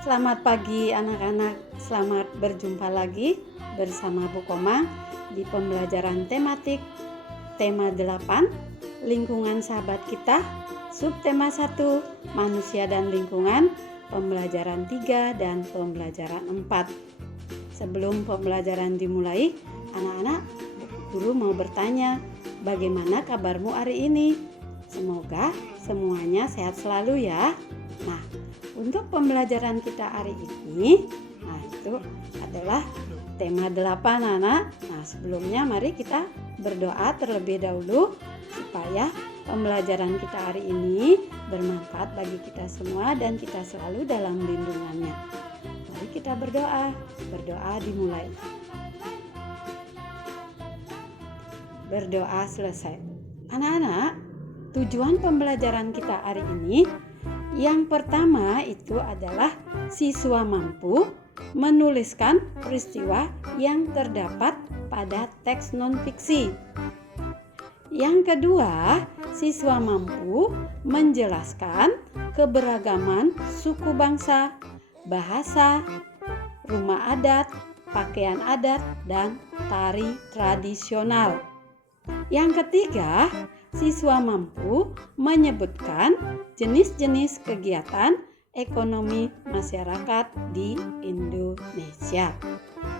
Selamat pagi anak-anak, selamat berjumpa lagi bersama Bu Komang di pembelajaran tematik tema 8, lingkungan sahabat kita, subtema 1, manusia dan lingkungan, pembelajaran 3 dan pembelajaran 4. Sebelum pembelajaran dimulai, anak-anak, guru mau bertanya, bagaimana kabarmu hari ini? Semoga semuanya sehat selalu ya. Nah, untuk pembelajaran kita hari ini, itu adalah tema 8 anak. Nah, sebelumnya mari kita berdoa terlebih dahulu supaya pembelajaran kita hari ini bermanfaat bagi kita semua dan kita selalu dalam lindungannya. Mari kita berdoa. Berdoa dimulai. Berdoa selesai. Anak-anak, tujuan pembelajaran kita hari ini yang pertama itu adalah siswa mampu menuliskan peristiwa yang terdapat pada teks non-fiksi. Yang kedua, siswa mampu menjelaskan keberagaman suku bangsa, bahasa, rumah adat, pakaian adat, dan tari tradisional. Yang ketiga, siswa mampu menyebutkan jenis-jenis kegiatan ekonomi masyarakat di Indonesia.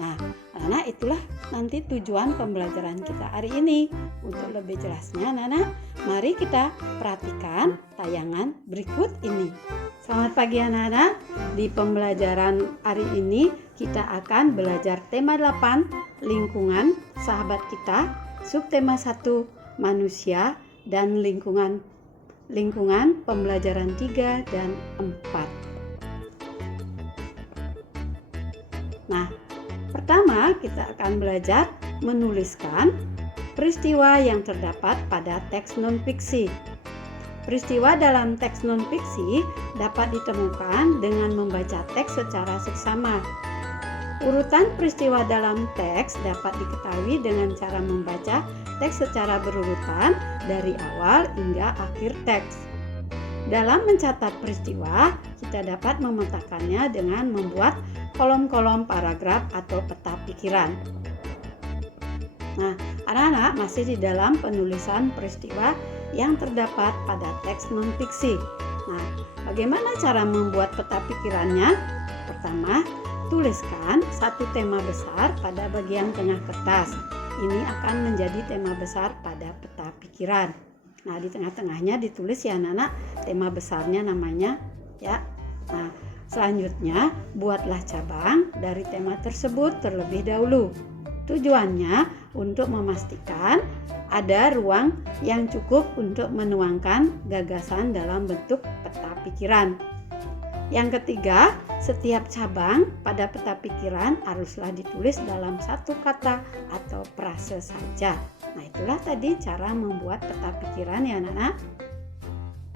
Nah, anak-anak, itulah nanti tujuan pembelajaran kita hari ini. Untuk lebih jelasnya, anak-anak, mari kita perhatikan tayangan berikut ini. Selamat pagi anak-anak. Di pembelajaran hari ini kita akan belajar tema 8, lingkungan sahabat kita, subtema 1, manusia dan lingkungan pembelajaran 3 dan 4. Nah, pertama kita akan belajar menuliskan peristiwa yang terdapat pada teks non-fiksi. Peristiwa dalam teks non-fiksi dapat ditemukan dengan membaca teks secara seksama. Urutan peristiwa dalam teks dapat diketahui dengan cara membaca teks secara berurutan dari awal hingga akhir teks. Dalam mencatat peristiwa, kita dapat memetakannya dengan membuat kolom-kolom paragraf atau peta pikiran. Nah, anak-anak masih di dalam penulisan peristiwa yang terdapat pada teks non-fiksi. Nah, bagaimana cara membuat peta pikirannya? Pertama, tuliskan satu tema besar pada bagian tengah kertas. Ini akan menjadi tema besar pada peta pikiran. Nah, di tengah-tengahnya ditulis ya anak-anak, tema besarnya namanya ya. Nah, selanjutnya buatlah cabang dari tema tersebut terlebih dahulu. Tujuannya untuk memastikan ada ruang yang cukup untuk menuangkan gagasan dalam bentuk peta pikiran. Yang ketiga, setiap cabang pada peta pikiran haruslah ditulis dalam satu kata atau frase saja. Nah, itulah tadi cara membuat peta pikiran ya anak-anak.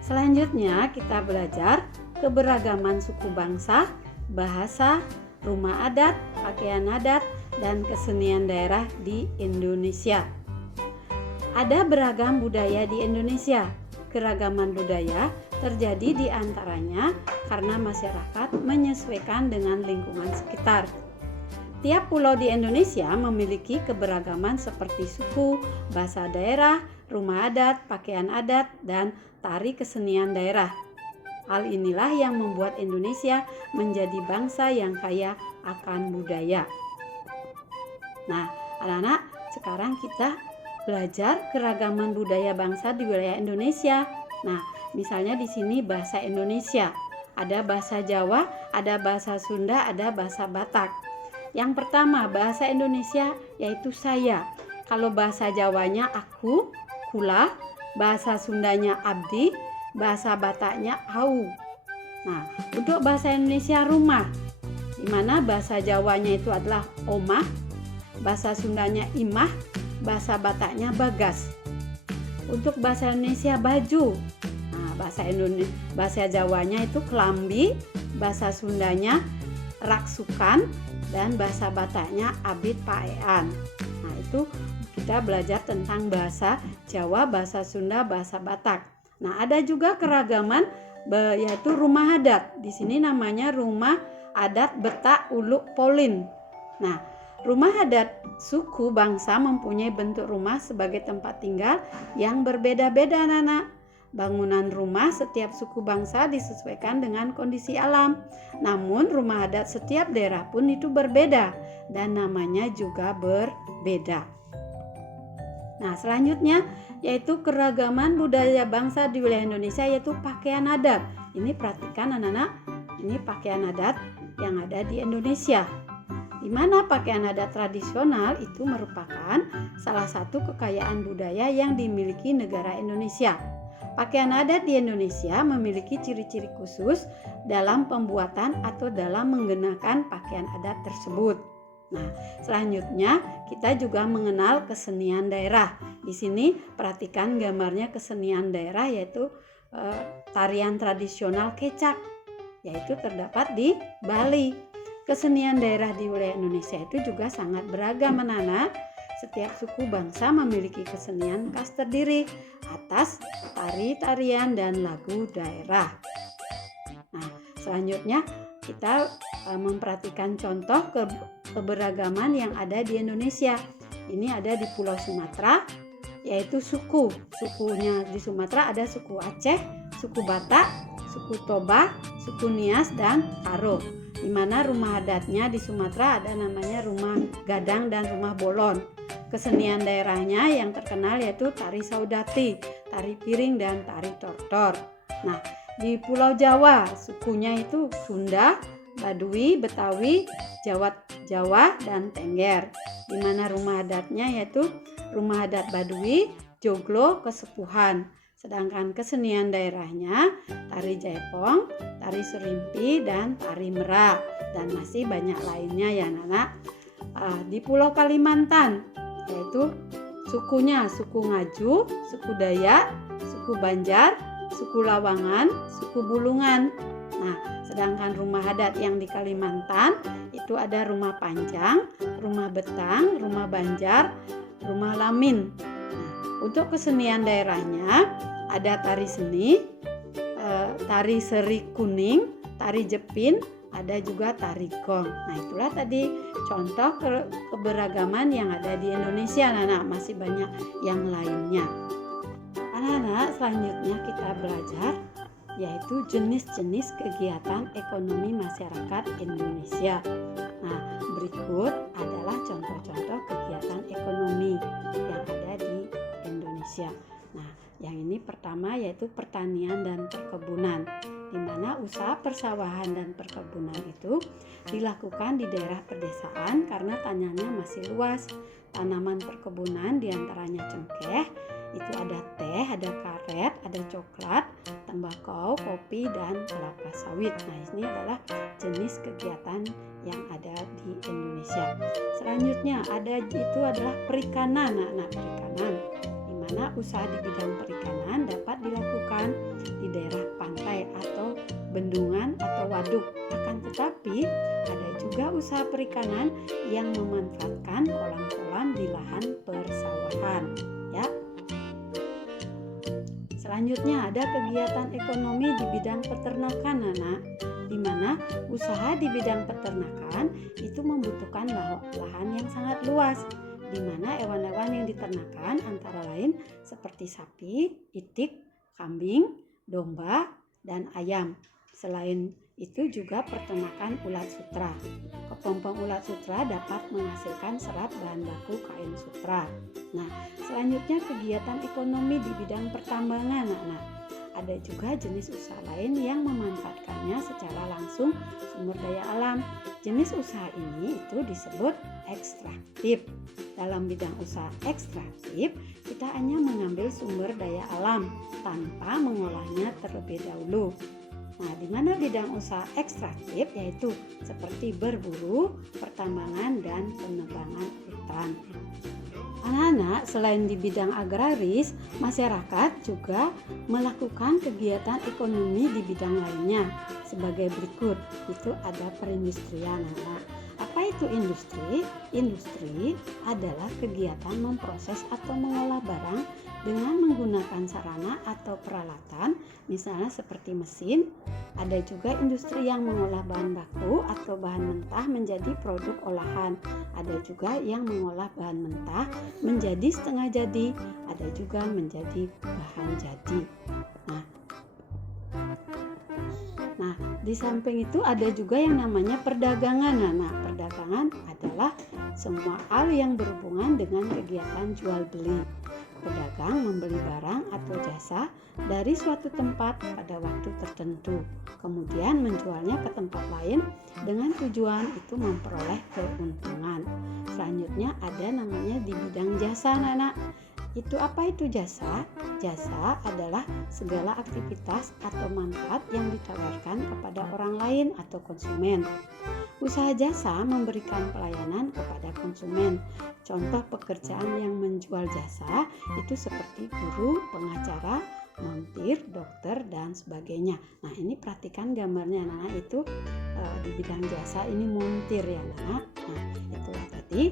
Selanjutnya kita belajar keberagaman suku bangsa, bahasa, rumah adat, pakaian adat, dan kesenian daerah di Indonesia. Ada beragam budaya di Indonesia. Keragaman budaya terjadi di antaranya karena masyarakat menyesuaikan dengan lingkungan sekitar. Tiap pulau di Indonesia memiliki keberagaman seperti suku, bahasa daerah, rumah adat, pakaian adat, dan tari kesenian daerah. Hal inilah yang membuat Indonesia menjadi bangsa yang kaya akan budaya. Nah, anak-anak, sekarang kita belajar keragaman budaya bangsa di wilayah Indonesia. Nah, misalnya di sini bahasa Indonesia, ada bahasa Jawa, ada bahasa Sunda, ada bahasa Batak. Yang pertama, bahasa Indonesia yaitu saya. Kalau bahasa Jawanya aku, kula, bahasa Sundanya abdi, bahasa Bataknya au. Nah, untuk bahasa Indonesia rumah, di mana bahasa Jawanya itu adalah omah, bahasa Sundanya imah, bahasa Bataknya bagas. Untuk bahasa Indonesia baju, nah, bahasa Jawanya itu kelambi, bahasa Sundanya raksukan, dan bahasa Bataknya abit paean. Nah, itu kita belajar tentang bahasa Jawa, bahasa Sunda, bahasa Batak. Nah, ada juga keragaman yaitu rumah adat. Di sini namanya rumah adat Betak Uluk Polin. Nah, rumah adat suku bangsa mempunyai bentuk rumah sebagai tempat tinggal yang berbeda-beda, anak-anak. Bangunan rumah setiap suku bangsa disesuaikan dengan kondisi alam. Namun rumah adat setiap daerah pun itu berbeda dan namanya juga berbeda. Nah, selanjutnya yaitu keragaman budaya bangsa di wilayah Indonesia, yaitu pakaian adat. Ini perhatikan anak-anak, ini pakaian adat yang ada di Indonesia. Di mana pakaian adat tradisional itu merupakan salah satu kekayaan budaya yang dimiliki negara Indonesia. Pakaian adat di Indonesia memiliki ciri-ciri khusus dalam pembuatan atau dalam menggunakan pakaian adat tersebut. Nah, selanjutnya kita juga mengenal kesenian daerah. Di sini perhatikan gambarnya kesenian daerah, yaitu tarian tradisional kecak, yaitu terdapat di Bali. Kesenian daerah di wilayah Indonesia itu juga sangat beragam, anak-anak. Setiap suku bangsa memiliki kesenian khas terdiri atas tari-tarian dan lagu daerah. Nah, selanjutnya kita memperhatikan contoh keberagaman yang ada di Indonesia. Ini ada di Pulau Sumatera, yaitu sukunya di Sumatera ada suku Aceh, suku Batak, suku Toba, suku Nias, dan Karo. Di mana rumah adatnya di Sumatera ada namanya rumah gadang dan rumah bolon. Kesenian daerahnya yang terkenal yaitu tari saudati, tari piring, dan tari tortor. Nah, di Pulau Jawa sukunya itu Sunda, Baduy, Betawi, Jawa, dan Tengger. Di mana rumah adatnya yaitu rumah adat Baduy, Joglo, Kesepuhan. Sedangkan kesenian daerahnya tari jaipong, tari serimpi, dan tari merak, dan masih banyak lainnya ya anak-anak. Di Pulau Kalimantan yaitu sukunya suku Ngaju, suku Dayak, suku Banjar, suku Lawangan, suku Bulungan. Nah, sedangkan rumah adat yang di Kalimantan itu ada rumah Panjang, rumah Betang, rumah Banjar, rumah Lamin. Nah, untuk kesenian daerahnya ada tari seni, tari seri kuning, tari jepin, ada juga tari gong. Nah, itulah tadi contoh keberagaman yang ada di Indonesia, anak-anak. Masih banyak yang lainnya. Anak-anak, selanjutnya kita belajar yaitu jenis-jenis kegiatan ekonomi masyarakat Indonesia. Nah, berikut adalah contoh-contoh kegiatan ekonomi yang ada di Indonesia. Nah, yang ini pertama yaitu pertanian dan perkebunan, di mana usaha persawahan dan perkebunan itu dilakukan di daerah pedesaan karena tanahnya masih luas. Tanaman perkebunan diantaranya cengkeh, itu ada teh, ada karet, ada coklat, tembakau, kopi, dan kelapa sawit. Nah, ini adalah jenis kegiatan yang ada di Indonesia. Selanjutnya itu adalah perikanan, anak-anak, perikanan. Mana usaha di bidang perikanan dapat dilakukan di daerah pantai atau bendungan atau waduk. Akan tetapi ada juga usaha perikanan yang memanfaatkan kolam-kolam di lahan persawahan, ya. Selanjutnya ada kegiatan ekonomi di bidang peternakan, anak, di mana usaha di bidang peternakan itu membutuhkan lahan yang sangat luas, di mana hewan-hewan yang diternakan antara lain seperti sapi, itik, kambing, domba, dan ayam. Selain itu juga peternakan ulat sutra. Kepompong ulat sutra dapat menghasilkan serat bahan baku kain sutra. Nah, selanjutnya kegiatan ekonomi di bidang pertambangan, anak-anak. Ada juga jenis usaha lain yang memanfaatkannya secara langsung sumber daya alam. Jenis usaha ini itu disebut ekstraktif. Dalam bidang usaha ekstraktif, kita hanya mengambil sumber daya alam tanpa mengolahnya terlebih dahulu. Nah, di mana bidang usaha ekstraktif yaitu seperti berburu, pertambangan, dan penebangan hutan. Anak-anak, selain di bidang agraris, masyarakat juga melakukan kegiatan ekonomi di bidang lainnya sebagai berikut. Itu ada perindustrian, anak. Apa itu industri? Industri adalah kegiatan memproses atau mengolah barang dengan menggunakan sarana atau peralatan, misalnya seperti mesin. Ada juga industri yang mengolah bahan baku atau bahan mentah menjadi produk olahan. Ada juga yang mengolah bahan mentah menjadi setengah jadi. Ada juga menjadi bahan jadi. Nah, di samping itu ada juga yang namanya perdagangan. Nah, perdagangan adalah semua hal yang berhubungan dengan kegiatan jual beli. Pedagang membeli barang atau jasa dari suatu tempat pada waktu tertentu, kemudian menjualnya ke tempat lain dengan tujuan itu memperoleh keuntungan. Selanjutnya ada namanya di bidang jasa, anak-anak. Itu apa itu jasa? Jasa adalah segala aktivitas atau manfaat yang ditawarkan kepada orang lain atau konsumen. Usaha jasa memberikan pelayanan kepada konsumen. Contoh pekerjaan yang menjual jasa itu seperti guru, pengacara, montir, dokter, dan sebagainya. Nah, ini perhatikan gambarnya, anak-anak, itu di bidang jasa ini montir ya, anak-anak. Nah, itulah tadi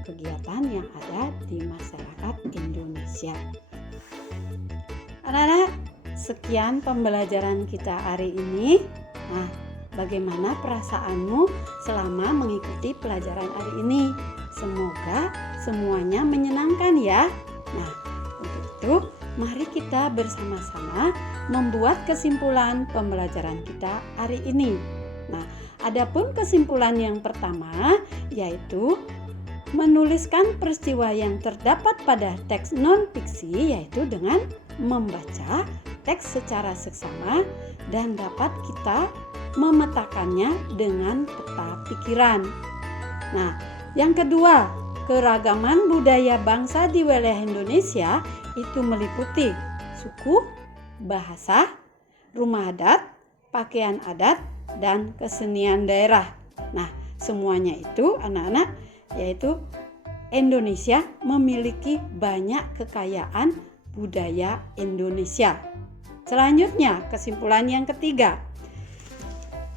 kegiatan yang ada di masyarakat Indonesia. Anak-anak, sekian pembelajaran kita hari ini. Nah, bagaimana perasaanmu selama mengikuti pelajaran hari ini? Semoga semuanya menyenangkan ya. Nah, untuk itu mari kita bersama-sama membuat kesimpulan pembelajaran kita hari ini. Nah, adapun kesimpulan yang pertama yaitu menuliskan peristiwa yang terdapat pada teks non-fiksi, yaitu dengan membaca teks secara seksama dan dapat kita memetakannya dengan peta pikiran. Nah, yang kedua, keragaman budaya bangsa di wilayah Indonesia itu meliputi suku, bahasa, rumah adat, pakaian adat, dan kesenian daerah. Nah, semuanya itu anak-anak, yaitu Indonesia memiliki banyak kekayaan budaya Indonesia. Selanjutnya, kesimpulan yang ketiga.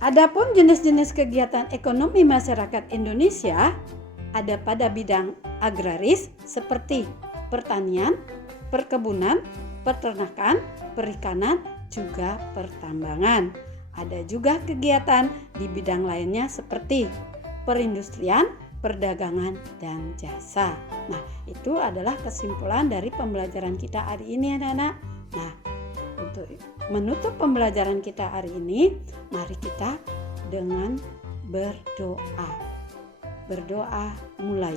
Adapun jenis-jenis kegiatan ekonomi masyarakat Indonesia ada pada bidang agraris seperti pertanian, perkebunan, peternakan, perikanan, juga pertambangan. Ada juga kegiatan di bidang lainnya seperti perindustrian, perdagangan, dan jasa. Nah, itu adalah kesimpulan dari pembelajaran kita hari ini, anak-anak. Nah, untuk menutup pembelajaran kita hari ini, mari kita dengan berdoa. Berdoa mulai.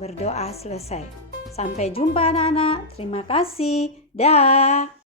Berdoa selesai. Sampai jumpa anak-anak. Terima kasih. Dah.